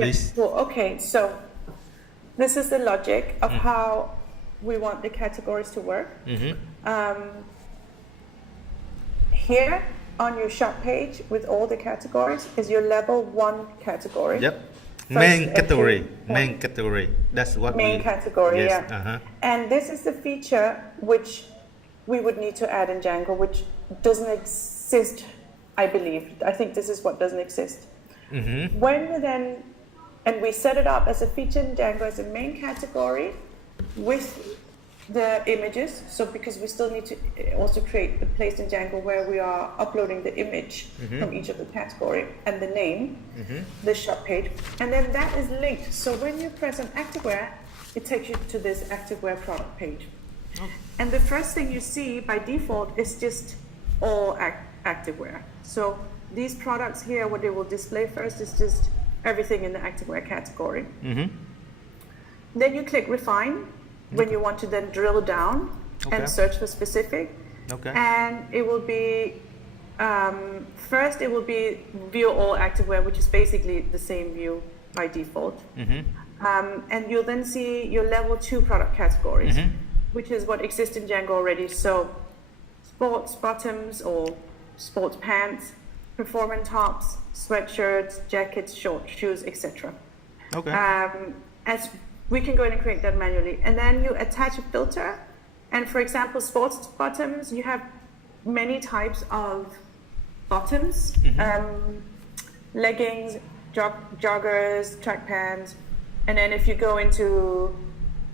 please. Cool. Okay, so this is the logic of how we want the categories to work. Here on your shop page with all the categories is your level 1 category. Yep. Main category. That's what main category. Yes. Yeah. And this is the feature which we would need to add in Django, which doesn't exist, I believe. I think this is what doesn't exist. When we then, and we set it up as a feature in Django as a main category with the images. So because we still need to also create the place in Django where we are uploading the image from each of the category and the name, the shop page. And then that is linked. So when you press on activewear, it takes you to this activewear product page. And the first thing you see by default is just all activewear. So these products here, what they will display first is just everything in the activewear category. Then you click refine when you want to then drill down and search for specific. And it will be, first it will be view all activewear, which is basically the same view by default. And you'll then see your level 2 product categories, which is what exists in Django already. So sports bottoms or sports pants, performance tops, sweatshirts, jackets, shorts, shoes, etc. As we can go in and create that manually. And then you attach a filter. And for example, sports bottoms, you have many types of bottoms, leggings, joggers, track pants. And then if you go into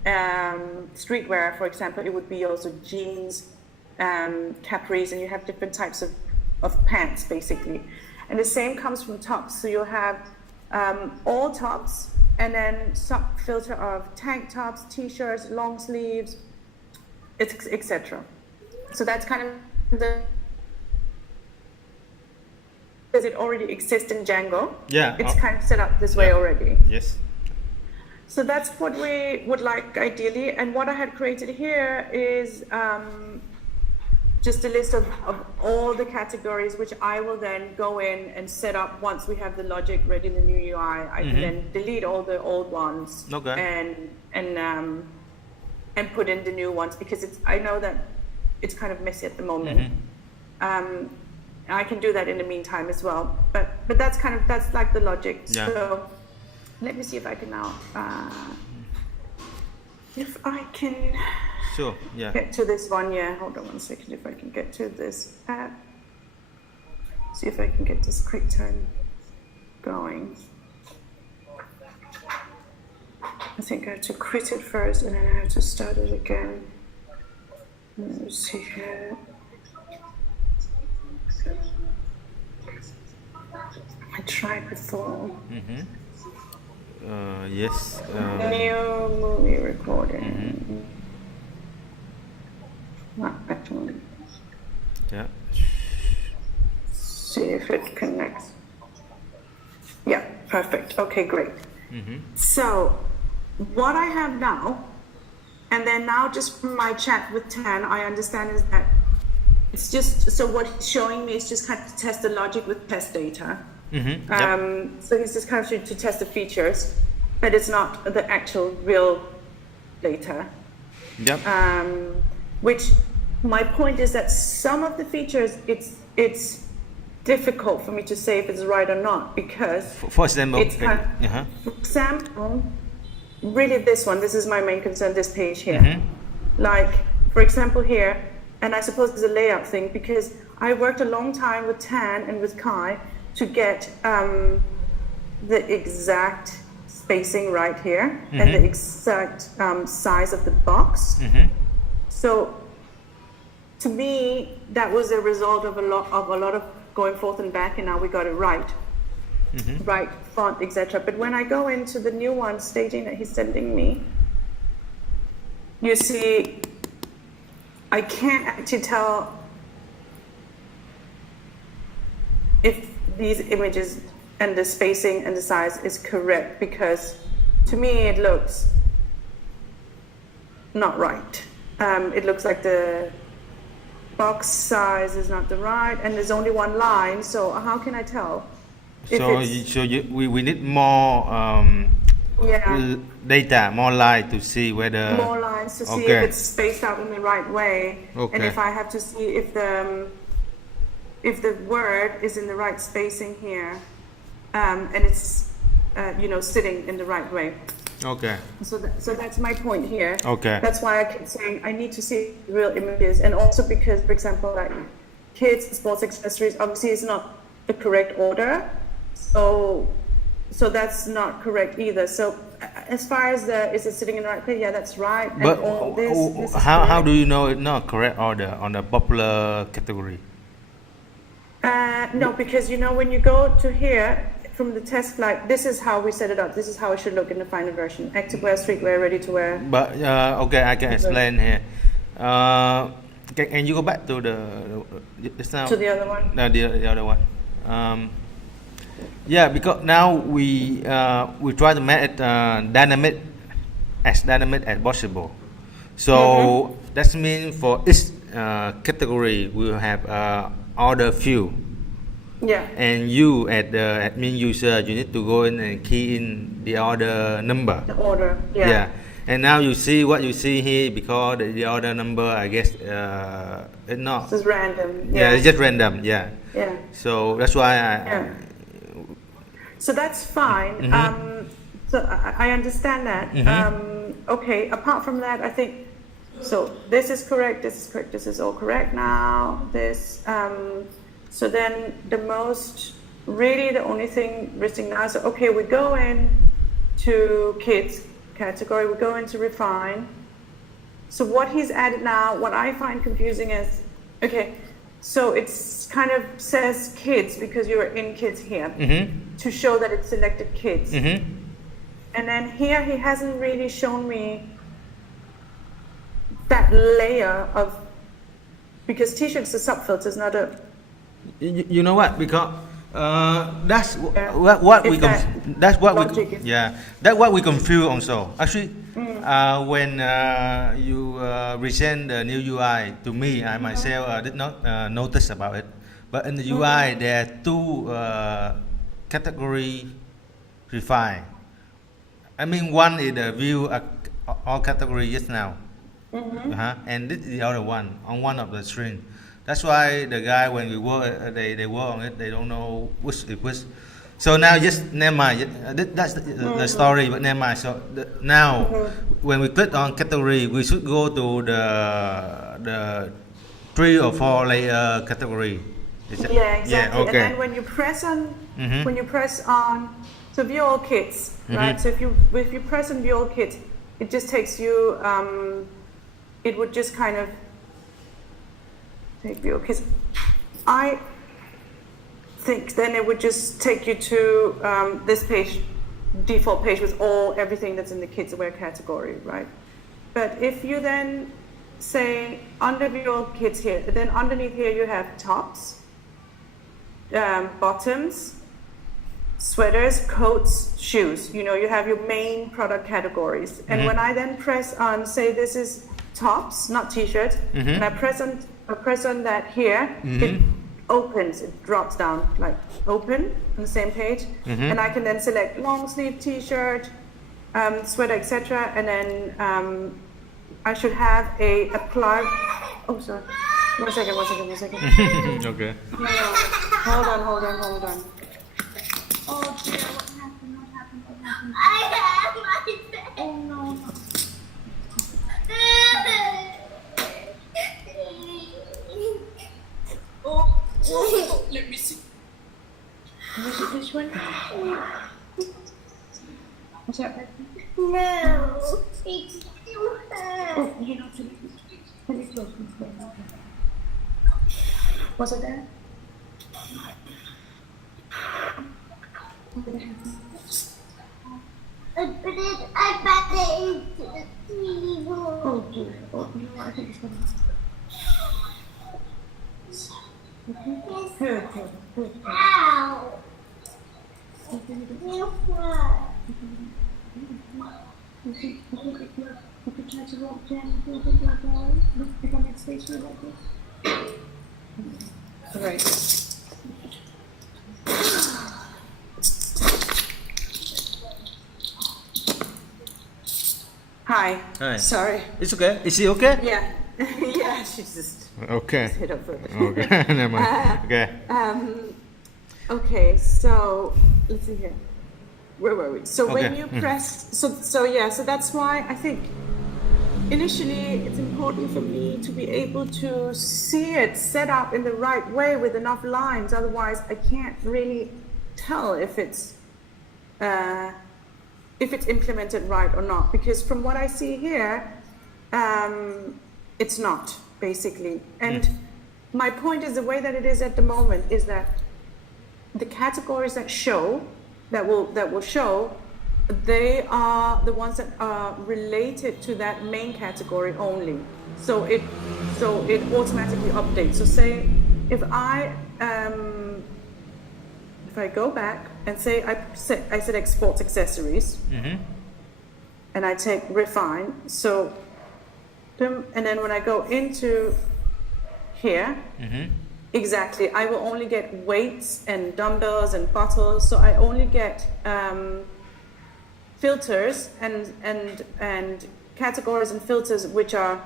streetwear, for example, it would be also jeans, capris, and you have different types of pants, basically. And the same comes from tops. So you'll have all tops, and then sub-filter of tank tops, t-shirts, long sleeves, etc. So that's kind of the... Does it already exist in Django? Yeah. It's kind of set up this way already. Yes. So that's what we would like ideally. And what I had created here is just a list of all the categories, which I will then go in and set up once we have the logic ready in the new UI. I can then delete all the old ones and put in the new ones, because I know that it's kind of messy at the moment. I can do that in the meantime as well. But that's like the logic. Yeah. So let me see if I can now, if I can get to this one. Yeah, hold on 1 second. If I can get to this app, see if I can get this quick turn going. I think I have to quit it first and then I have to start it again. Let's see here. I tried before. Yes. New movie recording. Not actually. Yeah. See if it connects. Yeah, perfect. Okay, great. So what I have now, and then now just from my chat with Tan, I understand is that it's just, so what he's showing me is just kind of to test the logic with test data. So he's just kind of to test the features, but it's not the actual real data. Which my point is that some of the features, it's difficult for me to say if it's right or not, because for example, it's kind of, for example, really this is my main concern, this page here. Like, for example here, and I suppose it's a layout thing, because I worked a long time with Tan and with Kai to get the exact spacing right here and the exact size of the box. So to me, that was a result of a lot of going forth and back, and now we got it right. Right font, etc. But when I go into the new one staging that he's sending me, you see I can't actually tell if these images and the spacing and the size is correct, because to me it looks not right. It looks like the box size is not the right, and there's only one line, so how can I tell If So, it's we need more yeah, data, more light to see whether. more lines to see if Okay. it's spaced out in the right way, and Okay. if I have to see if the word is in the right spacing here, and it's sitting in the right way. Okay. So that's my point here. Okay. That's why I keep saying I need to see real images, and also because, for example, like kids sports accessories, obviously is not the correct order, so that's not correct either. So as far as is it sitting in the right place? Yeah, that's right. And But all this is how correct. do you know it's not correct order on the popular category? No, because when you go to here from the test flight, this is how we set it up. This is how it should look in the final version: activewear, streetwear, ready to wear. But okay, I can explain here. Can you go back to the just now? To the other one. No, the other one. Yeah, because now we try to make it dynamic as possible. So that means for each category we will have order field. Yeah. And you, as the admin user, you need to go in and key in the order number. The order. Yeah. Yeah. And now you see what you see here because the order number, I guess, it's not. It's random. Yeah, it's just random. Yeah. Yeah. So that's why Yeah. So that's fine. So I understand that. Okay. Apart from that, I think so. This is correct. This is correct. This is all correct now. This. So then the only thing missing now is okay. We go in to kids category. We go into refine. So what he's added now, what I find confusing is okay. So it's kind of says kids because you're in kids here to show that it's selected kids. And then here he hasn't really shown me that layer of, because t-shirts is subfilter is not a. You know what? Because that's Yeah. what If we that that's what logic we is- that's what we confuse also. Actually, when you present the new UI to me, I myself did not notice about it. But in the UI, there are two category refine. I mean, one is the view all category just now, and this is the other one on one of the string. That's why the guy, when we work, they work on it, they don't know which is which. So now just never mind. That's the story, but never mind. So now, when we click on category, we should go to the 3 or 4 layer category. Yeah, exactly. Yeah, okay. And then when you press on, so view all kids, right? So if you press on view all kids, it just takes you. It would just kind of take view, because I think then it would just take you to this page, default page with everything that's in the kids wear category, right? But if you then say under view all kids here, then underneath here you have tops, bottoms, sweaters, coats, shoes. You have your main product categories. And when I then press on, say this is tops, not t-shirts, and I press on that here, it opens, it drops down, like open on the same page, and I can then select long sleeve t-shirt, sweater, etc. And then I should have a apply. Oh, sorry. One second. Okay. No. Hold on. Oh dear, what happened? I have my bed. Oh no. Oh, let me see. Which one? What's that? No, it's too hard. Oh, you don't see. Let me close. Was it there? I put it into the table. Oh dear. Oh, no, I think it's gonna. Good. Ow! You hurt. You see, I think if you try to walk down, you think like that, become a station like this. Right. Hi. Hi. Sorry. It's okay. Is she okay? Yeah. Yeah, she's just Okay. hit up with Okay. Never mind. Okay. Okay, so let's see here. Where were we? So when Okay. you press, so that's why I think initially it's important for me to be able to see it set up in the right way with enough lines. Otherwise, I can't really tell if it's implemented right or not. Because from what I see here, it's not basically. And my point is the way that it is at the moment is that the categories that will show, they are the ones that are related to that main category only. So it automatically updates. So say if I go back and say I select sports accessories, and I take refine. So, and then when I go into here. Exactly. I will only get weights and dumbbells and bottles. So I only get filters and categories and filters which are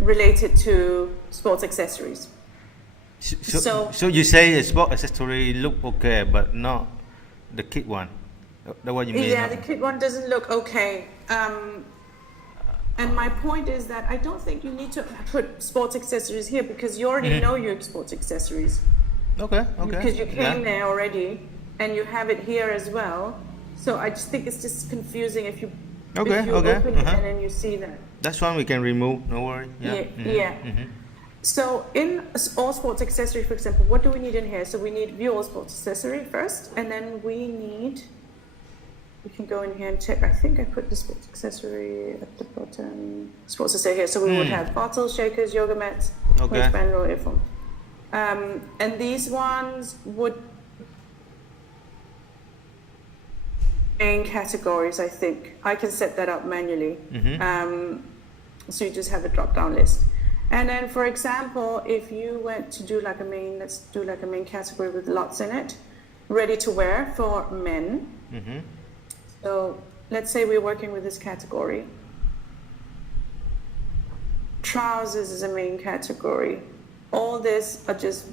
related to sports accessories. So you say a sport accessory look okay, but not the kit one. That's what you mean? Yeah, the kit one doesn't look okay. And my point is that I don't think you need to put sports accessories here because you already know your sports accessories. Okay. Because you came there already and you have it here as well. So I just think it's just confusing if you open it and then you see that. That's one we can remove, no worry. Yeah. So in all sports accessory, for example, what do we need in here? So we need view all sports accessory first, and then we can go in here and check. I think I put the sports accessory at the bottom. Sports accessory here. So we would have bottles, shakers, yoga mats, waistband, roll earphone. And these ones would main categories, I think. I can set that up manually. So you just have a drop-down list. And then, for example, if you went to do like a main, let's do like a main category with lots in it, ready to wear for men. So let's say we're working with this category. Trousers is a main category. All this are just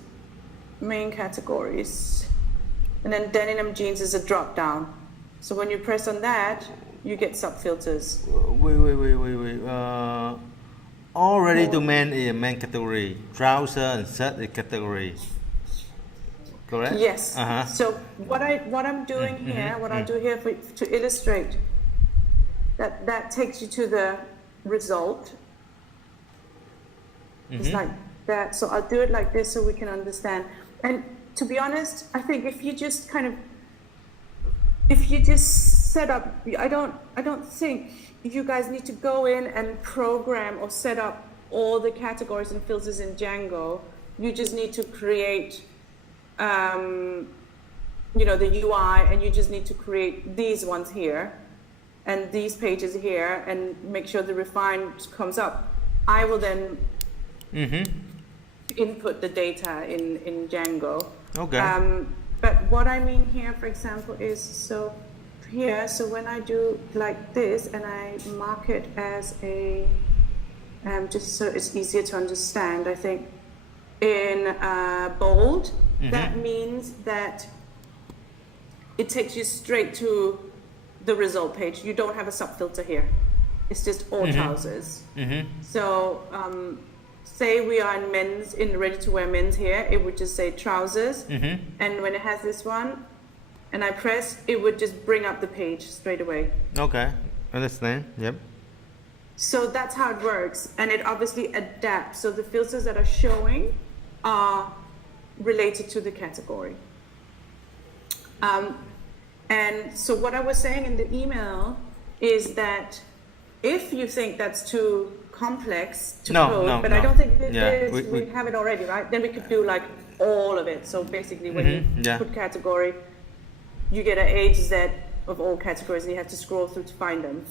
main categories. And then denim jeans is a drop down. So when you press on that, you get sub-filters. Wait. All ready to men is a main category. Trouser and shirt is category. Correct? Yes. So what I'm doing here, what I'll do here to illustrate that takes you to the result. It's like that. So I'll do it like this so we can understand. And to be honest, I think if you just set up, I don't think you guys need to go in and program or set up all the categories and filters in Django. You just need to create the UI, and you just need to create these ones here and these pages here and make sure the refine comes up. I will then input the data in Django. Okay. But what I mean here, for example, is so when I do like this and I mark it as a, just so it's easier to understand, I think in bold, that means that it takes you straight to the result page. You don't have a sub-filter here. It's just all trousers. So say we are in men's, in ready-to-wear men's here, it would just say trousers. And when it has this one, and I press, it would just bring up the page straight away. Okay, understand, yep. So that's how it works. And it obviously adapts. So the filters that are showing are related to the category. And so what I was saying in the email is that if you think that's too complex to code, but I don't think it is, we have it already, right? Then we could do like all of it. So basically when you put category, you get an A to Z of all categories and you have to scroll through to find them.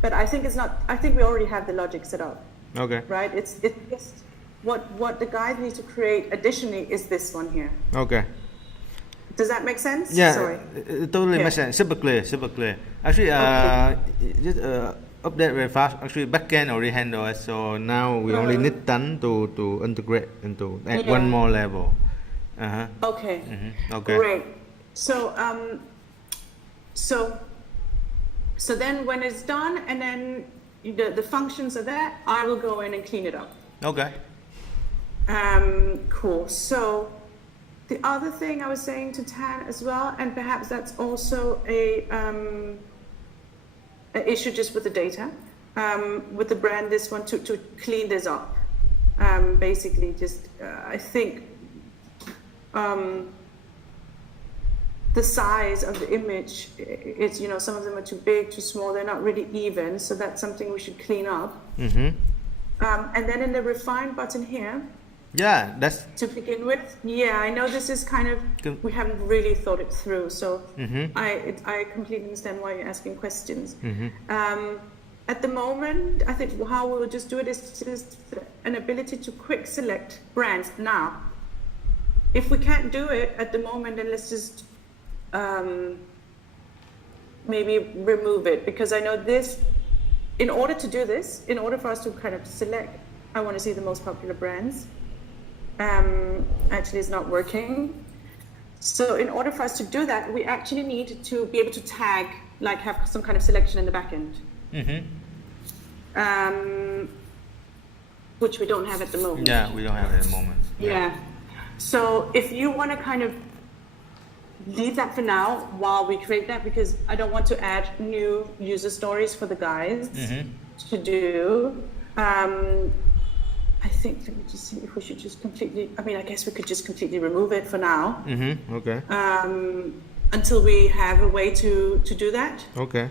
But I think it's not, I think we already have the logic set up. Okay. Right? It's just what the guys need to create additionally is this one here. Okay. Does that make sense? Yeah, Sorry. it totally makes sense. Super clear, super clear. Actually, just update very fast. Actually, backend already handle it, so now we only need done to integrate into at one more level. Okay. Okay. Great. So so then when it's done and then the functions are there, I will go in and clean it up. Okay. Cool. So the other thing I was saying to Tan as well, and perhaps that's also an issue just with the data, with the brand, this one to clean this up. Basically, just I think the size of the image, it's some of them are too big, too small. They're not really even, so that's something we should clean up. And then in the refine button here. Yeah, that's to begin with. Yeah, I know this is kind of, we haven't really thought it through, so I completely understand why you're asking questions. At the moment, I think how we'll just do it is just an ability to quick select brands. Now, if we can't do it at the moment, then let's just maybe remove it, because I know this, in order to do this, in order for us to kind of select, I want to see the most popular brands. Actually it's not working. So in order for us to do that, we actually need to be able to tag, like have some kind of selection in the back end. Which we don't have at the moment. Yeah, we don't have it at the moment. Yeah. So if you want to kind of leave that for now while we create that, because I don't want to add new user stories for the guys to do. I think, let me just see if we should just completely, I mean, I guess we could just completely remove it for now. Okay. Until we have a way to do that. Okay.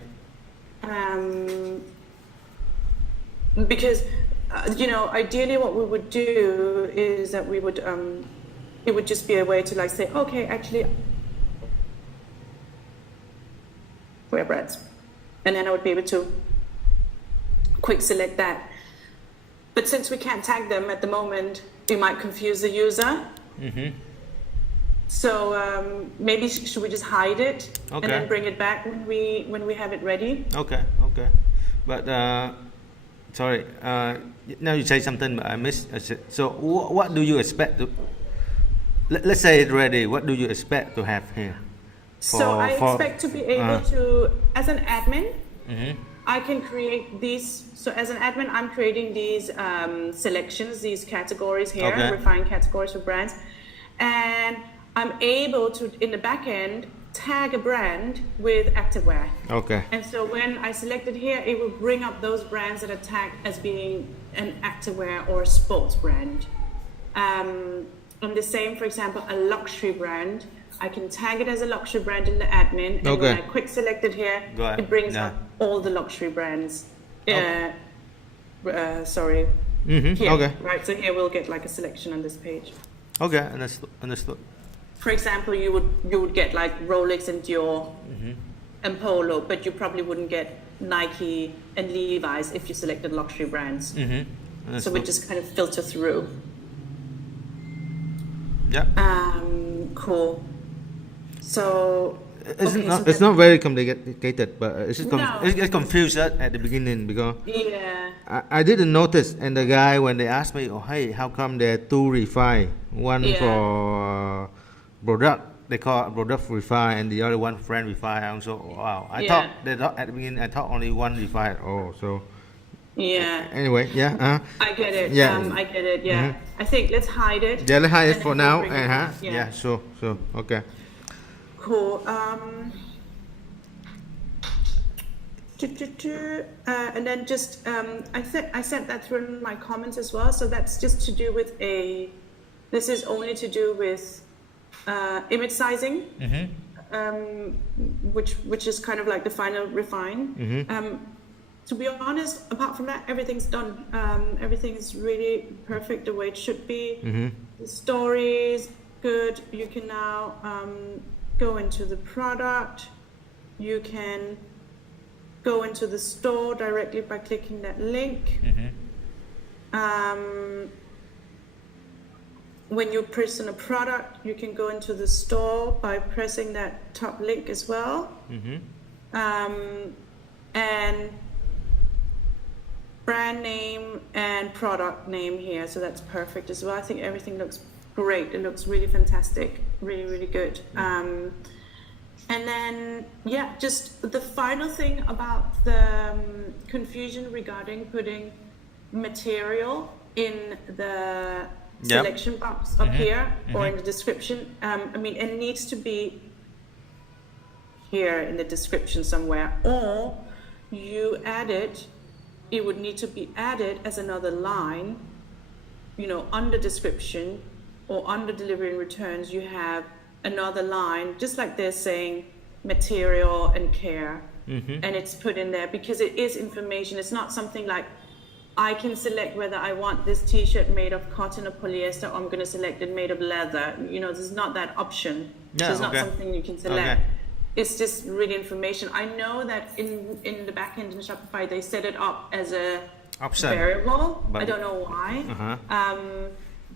Because, ideally what we would do is that we would, it would just be a way to like say, okay, actually, wear brands. And then I would be able to quick select that. But since we can't tag them at the moment, it might confuse the user. So maybe should we just hide it and then bring it back when we have it ready? Okay. But sorry, now you say something, but I missed. So what do you expect to? Let's say it's ready. What do you expect to have here? I expect to be able to, as an admin, I can create these. So as an admin, I'm creating these selections, these categories here, refined categories for brands. And I'm able to, in the back end, tag a brand with activewear. Okay. And so when I select it here, it will bring up those brands that are tagged as being an activewear or a sports brand. And the same, for example, a luxury brand. I can tag it as a luxury brand in the admin, and when I quick select it here, it brings up all the luxury brands. Sorry. Here, okay. Right, so here we'll get like a selection on this page. Okay, understood. For example, you would get like Rolex and Dior and Polo, but you probably wouldn't get Nike and Levi's if you selected luxury brands. So we just kind of filter through. Yeah. Cool. So it's not very complicated, but it's just it's confused at the beginning because I didn't notice, and the guy when they asked me, oh hey, how come there are two refine, one for product, they call it product refine, and the other one friend refine. Also, wow, I thought at the beginning I thought only one refine. Oh, so anyway, I get it. I get it. Yeah. I think let's hide it. Yeah, let's hide it for now. Sure. Okay. Cool. And then just I sent that through in my comments as well. So that's just to do with this is only to do with image sizing, which is kind of like the final refine. To be honest, apart from that, everything's done. Everything is really perfect the way it should be. The stories, good. You can now go into the product. You can go into the store directly by clicking that link. when you press on a product, you can go into the store by pressing that top link as well. And brand name and product name here, so that's perfect as well. I think everything looks great. It looks really fantastic, really, really good. And then, yeah, just the final thing about the confusion regarding putting material in the selection box up here or in the description. I mean, it needs to be here in the description somewhere, or you add it, it would need to be added as another line, you know, under description or under delivery and returns, you have another line just like this saying material and care, and it's put in there because it is information. It's not something like I can select whether I want this t-shirt made of cotton or polyester, or I'm going to select it made of leather. You know, there's not that option. Yeah, There's not something you can select. It's just really information. I know that in the back end in Shopify, they set it up as a Option. variable. But I don't know why.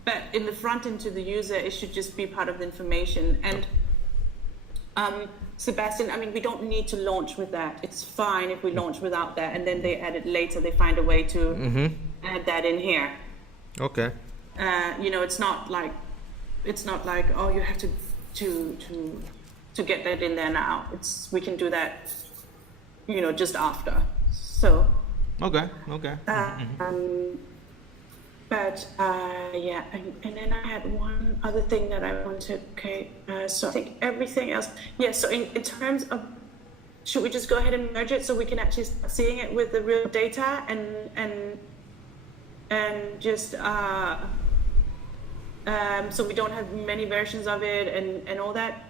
But in the front end to the user, it should just be part of the information. And Sebastian, I mean, we don't need to launch with that. It's fine if we launch without that, and then they add it later. They find a way to add that in here. Okay. You know, it's not like oh, you have to get that in there now. We can do that, you know, just after. So. Okay. But yeah, and then I had one other thing that I wanted. Okay, so I think everything else. Yeah. So in terms of, should we just go ahead and merge it so we can actually start seeing it with the real data and just so we don't have many versions of it and all that.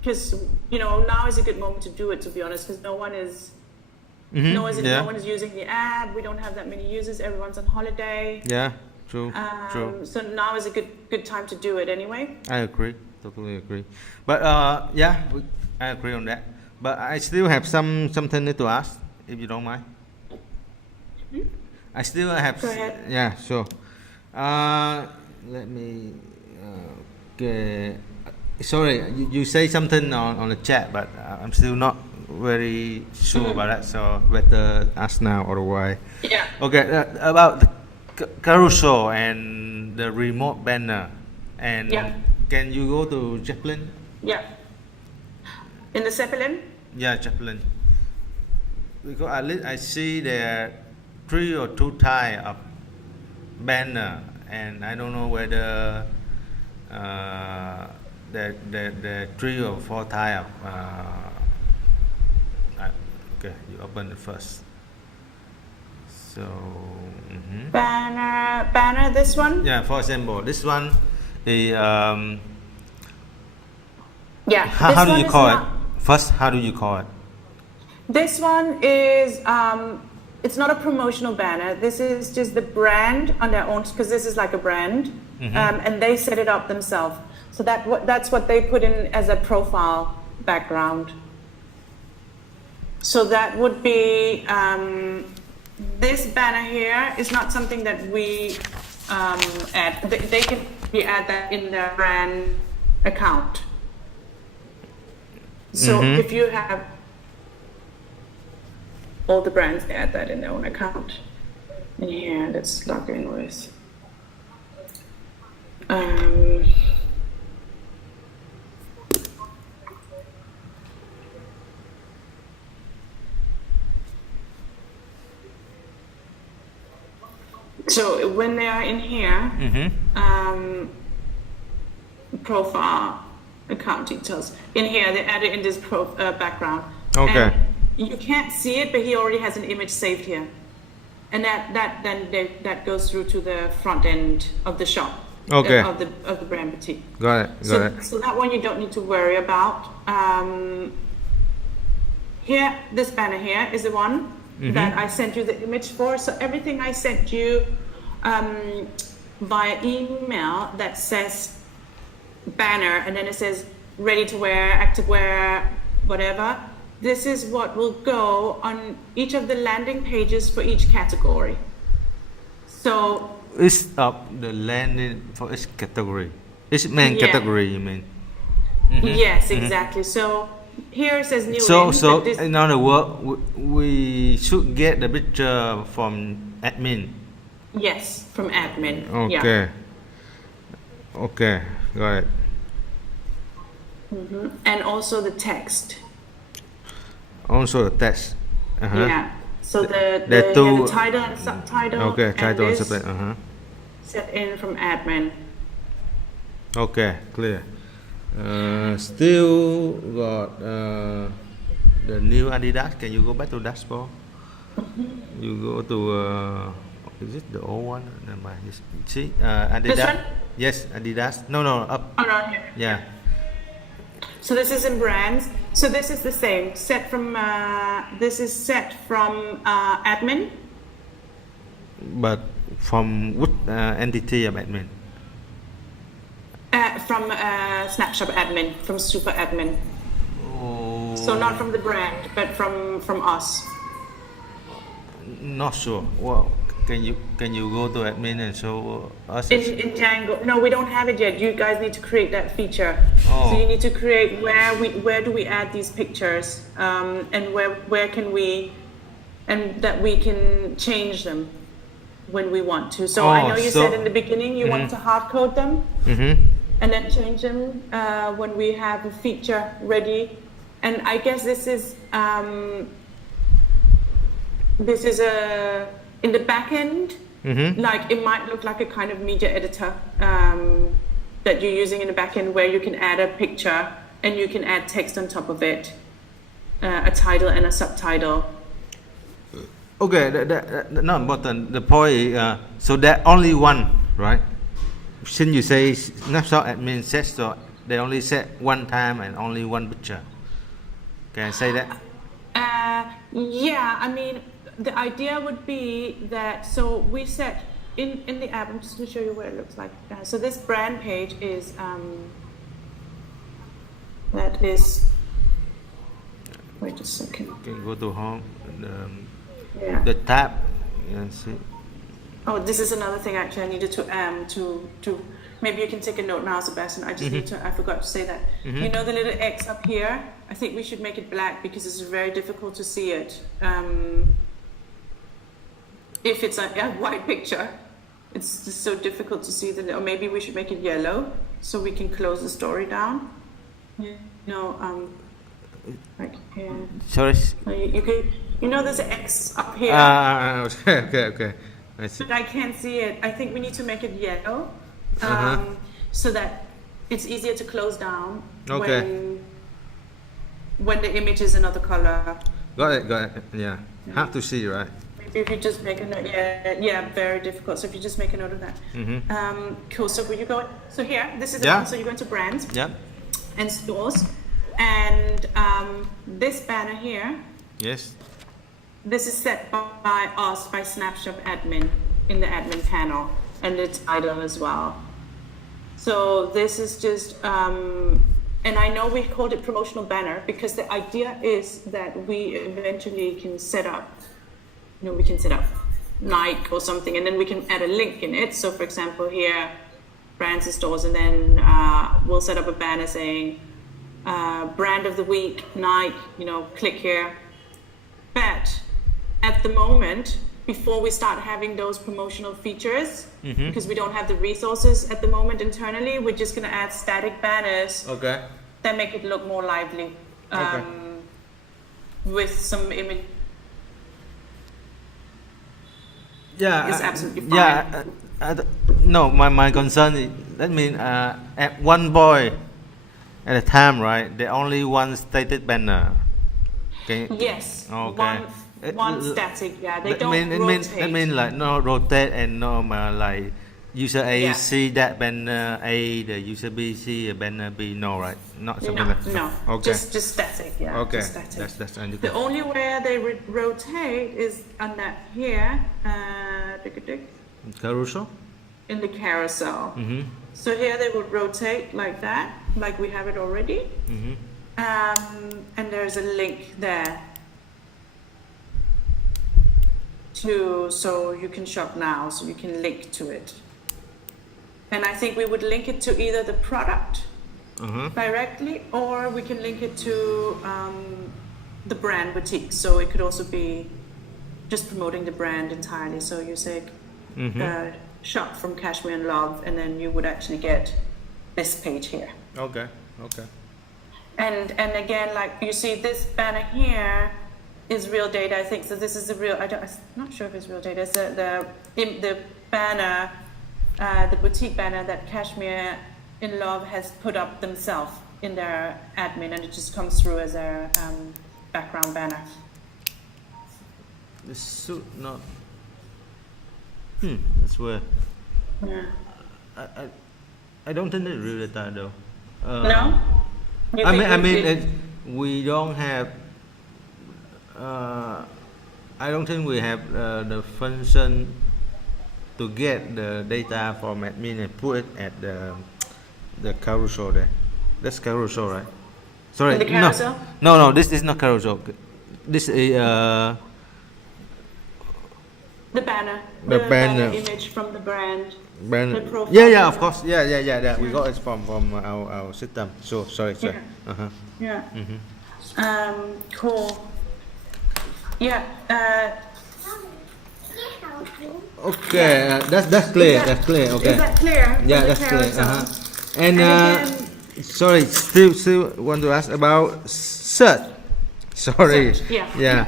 Because you know, now is a good moment to do it, to be honest, because no one is using the app. We don't have that many users. Everyone's on holiday. Yeah, true. So now is a good time to do it anyway. I agree, totally agree. But I agree on that. But I still have something to ask, if you don't mind. I still have. Go ahead. Yeah, sure. Let me. Okay. Sorry, you say something on the chat, but I'm still not very sure about that, so better ask now, otherwise. Yeah. Okay, about the carousel and the remote banner, and can you go to Zeppelin? Yeah. In the Zeppelin? Yeah, Zeppelin. Because at least I see there are 3 or 2 types of banner, and I don't know whether the 3 or 4 types of okay, you open it first. So banner, this one? Yeah, for example, this one is how do you call it? First, how do you call it? This one is it's not a promotional banner. This is just the brand on their own, because this is like a brand, and they set it up themselves. So that's what they put in as a profile background. So that would be, this banner here is not something that we add. They can add that in their brand account. So if you have all the brands, they add that in their own account. And here, let's log in with. So when they are in here, profile, account details, in here they add it in this background. Okay. And you can't see it, but he already has an image saved here, and that goes through to the front end of the shop. Okay. Of the brand boutique. Got it. So that one you don't need to worry about. Here, this banner here is the one that I sent you the image for. So everything I sent you via email that says banner, and then it says ready to wear, active wear, whatever. This is what will go on each of the landing pages for each category. So is the landing for each category. Each main Yeah. category, you mean? Yes, exactly. So here it says new So, in, so but this, in other words, we should get the picture from admin. yes, from admin. Yeah. Okay. Okay. Got it. And also the text. Also the text. Uh-huh. Yeah. So the two- title and subtitle. Okay. Title and this subtitle. Uh-huh. set in from admin. Okay. Clear. Still got the new Adidas. Can you go back to dashboard? You go to is it the old one? Never mind. Just see Adidas. This one? Yes, Adidas. No, up. Around here. Yeah. So this is in brands. So this is the same. Set from this is set from admin. But from what entity of admin? From SnapShop admin, from super admin. Oh, So not from the brand, but from us. not sure. Well, can you go to admin and show us? In Django, no, we don't have it yet. You guys need to create that feature. Oh. So you need to create where do we add these pictures, and where can we, and that we can change them when we want to. So I know you said in the beginning you want to hard code them, and then change them when we have a feature ready. And I guess this is a in the back end. Like it might look like a kind of media editor that you're using in the back end, where you can add a picture and you can add text on top of it, a title and a subtitle. Okay, that not important. The point is, so that only one, right? Since you say snapshot admin set, so they only set one time and only one picture. Can I say that? Yeah, I mean, the idea would be that, so we set in the app, I'm just going to show you what it looks like. So this brand page is, that is, wait a second. Can you go to home, Yeah. the tab, see. Oh, this is another thing actually I needed to maybe you can take a note now, Sebastian. I just need to, I forgot to say that. You know the little X up here? I think we should make it black because it's very difficult to see it. If it's a white picture, it's just so difficult to see or maybe we should make it yellow so we can close the story down. No, like here. Sorry. So you can, you know there's an X up here. Okay. I see. But I can't see it. I think we need to make it yellow, so that it's easier to close down when the image is another color. Got it. Yeah. Have to see, right? Maybe if you just make a note, yeah, very difficult. So if you just make a note of that. Cool. So will you go? So here, this is the one. So you go into brands and stores, and this banner here. Yes. This is set by us, by SnapShop admin in the admin panel, and the title as well. So this is just, and I know we called it promotional banner because the idea is that we eventually can set up, we can set up Nike or something, and then we can add a link in it. So for example, here, brands and stores, and then we'll set up a banner saying, brand of the week, Nike, click here. But at the moment, before we start having those promotional features, because we don't have the resources at the moment internally, we're just going to add static banners that make it look more lively, with some image. Yeah, it's absolutely fine. No, my concern is, that means at one boy at a time, right? The only one stated banner. Yes. Okay. One static. Yeah, they don't rotate. That means like no rotate and no like user A see that banner A, the user B see a banner B. No, right? Not something like that. No. Okay. Just static. Yeah. Okay. Just static. That's understood. The only way they rotate is on that here. Carousel. In the carousel. So here they would rotate like that, like we have it already. And there's a link there so you can shop now, so you can link to it. And I think we would link it to either the product directly, or we can link it to the brand boutique. So it could also be just promoting the brand entirely. So you say shop from Cashmere and Love, and then you would actually get this page here. Okay. And again, like you see, this banner here is real data. I think so. This is the real. I'm not sure if it's real data. It's the banner, the boutique banner that Cashmere in Love has put up themselves in their admin, and it just comes through as a background banner. This should not. That's weird. Yeah. I don't think it's real data though. No. I mean, we don't have. I don't think we have the function to get the data from admin and put it at the carousel there. That's carousel, right? Sorry, In the carousel? No. This is not carousel. This is the banner. The banner. Image from the brand. Brand. The profile. Yeah, of course. Yeah. We got it from our system. So sorry. Yeah. Yeah. Cool. Yeah. Okay, that's clear. That's clear. Okay. Is that clear? Yeah, For the that's clear. carousel? And again, sorry, still want to ask about search. Sorry. Search, yeah. Yeah.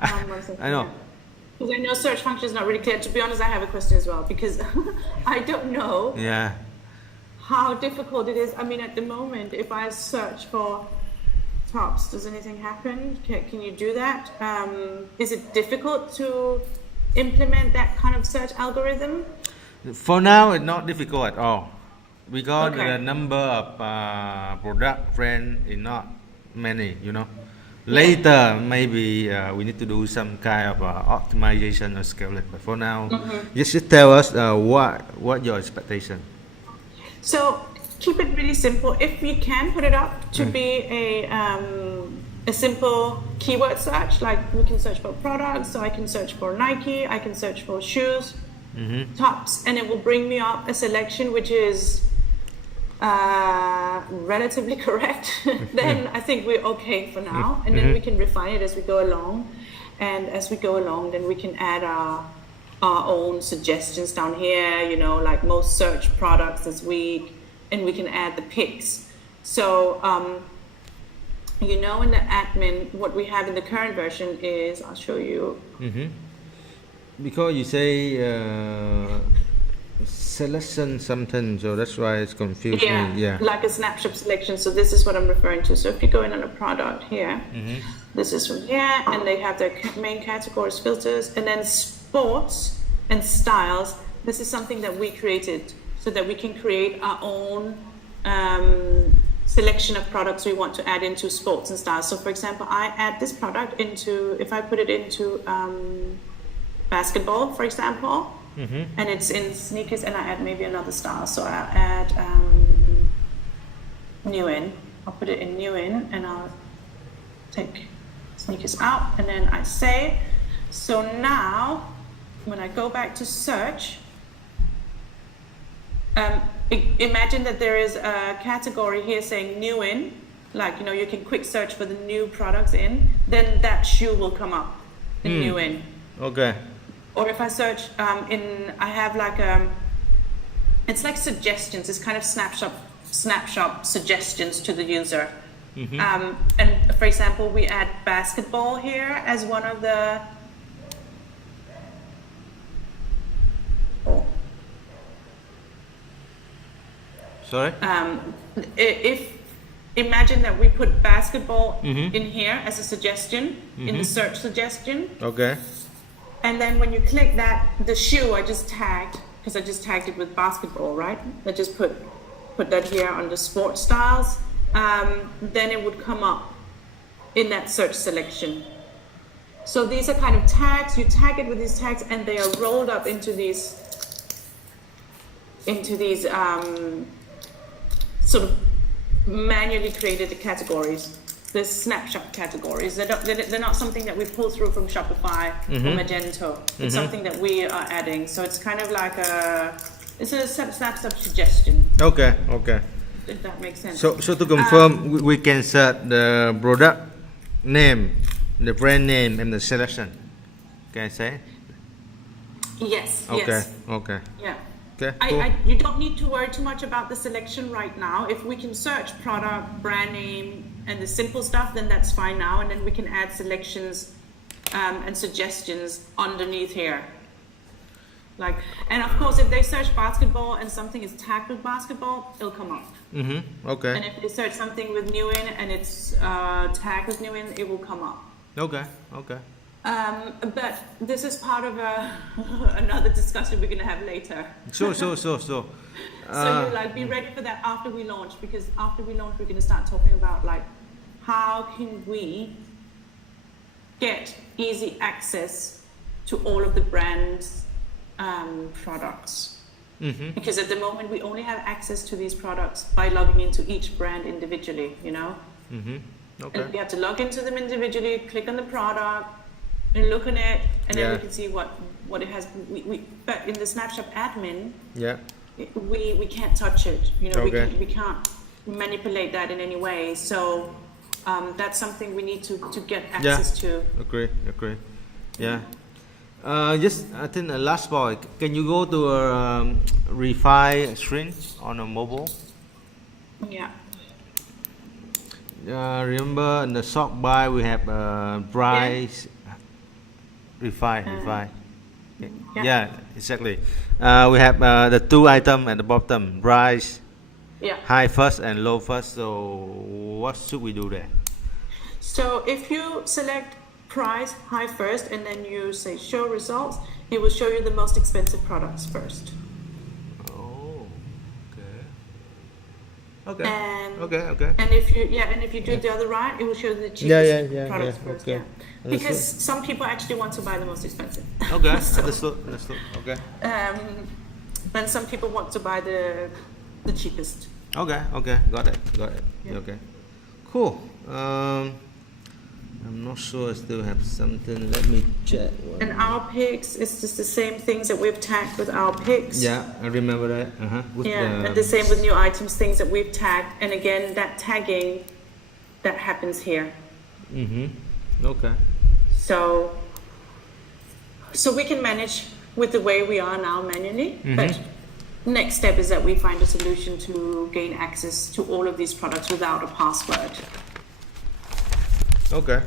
That's it. I know. Because I know search function is not really clear. To be honest, I have a question as well, because I don't know Yeah. how difficult it is. I mean, at the moment, if I search for tops, does anything happen? Can you do that? Is it difficult to implement that kind of search algorithm? For now, it's not difficult at all because Okay. the number of product friends is not many. Later, maybe we need to do some kind of optimization or scaling. But for now, just tell us what your expectation. So keep it really simple. If you can put it up to be a simple keyword search, like we can search for products, so I can search for Nike, I can search for shoes, tops, and it will bring me up a selection which is relatively correct. Then I think we're okay for now, and then we can refine it as we go along. And as we go along, then we can add our own suggestions down here, like most search products this week, and we can add the pics. So, in the admin, what we have in the current version is, I'll show you. Because you say selection something, so that's why it's confusing. Yeah. Like a snapshot selection. So this is what I'm referring to. So if you go in on a product here, this is from here, and they have their main categories, filters, and then sports and styles. This is something that we created so that we can create our own selection of products we want to add into sports and styles. So for example, I add this product if I put it into basketball, for example, and it's in sneakers, and I add maybe another style. So I'll add new in. I'll put it in new in, and I'll take sneakers out, and then I save. So now, when I go back to search, imagine that there is a category here saying new in, like, you can quick search for the new products in, then that shoe will come up in new in. Okay. Or if I search I have like it's like suggestions. It's kind of snapshot suggestions to the user. And for example, we add basketball here as one of the. Sorry. If imagine that we put basketball in here as a suggestion in the search suggestion. Okay. And then when you click that, the shoe I just tagged, because I just tagged it with basketball, right? I just put that here under sports styles. Then it would come up in that search selection. So these are kind of tags. You tag it with these tags, and they are rolled up into these sort of manually created categories. the snapshot categories. They're not something that we pull through from Shopify or Magento. It's something that we are adding. So it's kind of like it's a snapshot suggestion. Okay. If that makes sense. So to confirm, we can set the product name, the brand name, and the selection. Can I say? Yes. Okay. Yes. Okay. Yeah. Okay. Cool. You don't need to worry too much about the selection right now. If we can search product, brand name, and the simple stuff, then that's fine now. And then we can add selections and suggestions underneath here. And of course, if they search basketball and something is tagged with basketball, it'll come up. Okay. And if they search something with new in and it's tagged with new in, it will come up. Okay. But this is part of another discussion we're going to have later. Sure. So you be ready for that after we launch, because after we launch, we're going to start talking about how can we get easy access to all of the brand's products. Because at the moment we only have access to these products by logging into each brand individually, Okay. And we have to log into them individually, click on the product, and look on it, and then we can see what it has. But in the SnapShop admin, we can't touch it. We can't manipulate that in any way. So that's something we need to get access to. Agree. Yeah. Just I think the last point. Can you go to a refi screen on a mobile? Yeah. Remember in the shop buy we have price refi. Yeah, exactly. We have the two items at the bottom: price, high first and low first. So what should we do there? So if you select price high first and then you say show results, it will show you the most expensive products first. Oh, okay. And Okay. And if you do the other right, it will show the cheapest products first. Okay. Because some people actually want to buy the most expensive. Okay. Understood. Okay. And some people want to buy the cheapest. Okay. Got it. Yeah. Okay. Cool. I'm not sure I still have something. Let me check. And our picks, it's just the same things that we've tagged with our picks. Yeah, I remember that. And the same with new items, things that we've tagged. And again, that tagging, that happens here. Okay. So we can manage with the way we are now manually. But next step is that we find a solution to gain access to all of these products without a password. Okay.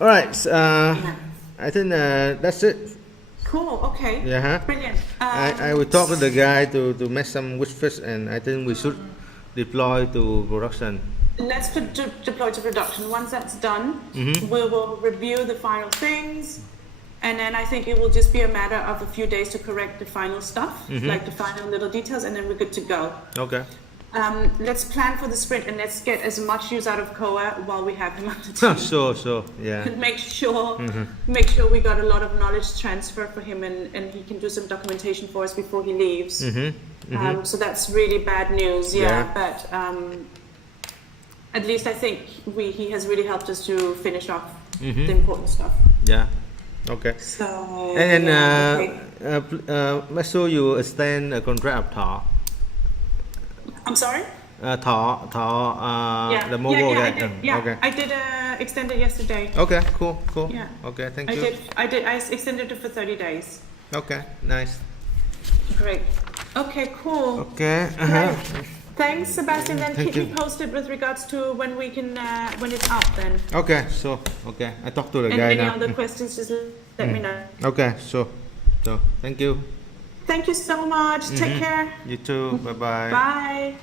All right. I think that's it. Cool. Okay. Yeah. Brilliant. I will talk to the guy to make some wish fish, and I think we should deploy to production. Let's deploy to production. Once that's done, we will review the final things, and then I think it will just be a matter of a few days to correct the final stuff, like the final little details, and then we're good to go. Okay. Let's plan for the sprint and let's get as much use out of Koa while we have him on the team. Sure. Yeah. Make sure we got a lot of knowledge transfer for him and he can do some documentation for us before he leaves. So that's really bad news. But at least I think he has really helped us to finish off the important stuff. Yeah. Okay. So make sure you extend a contract of Thor. I'm sorry? Thor, the mobile. Okay. I did extend it yesterday. Okay, cool. Yeah. Okay, thank you. I extended it for 30 days. Okay, nice. Great. Okay, cool. Okay. Great. Thanks, Sebastian. Then Thank keep me you. posted with regards to when we can, when it's out then. Okay, so I talk to the And guy any now. other questions, just let me know. Okay, so thank you. Thank you so much. Take care. You too. Bye bye. Bye.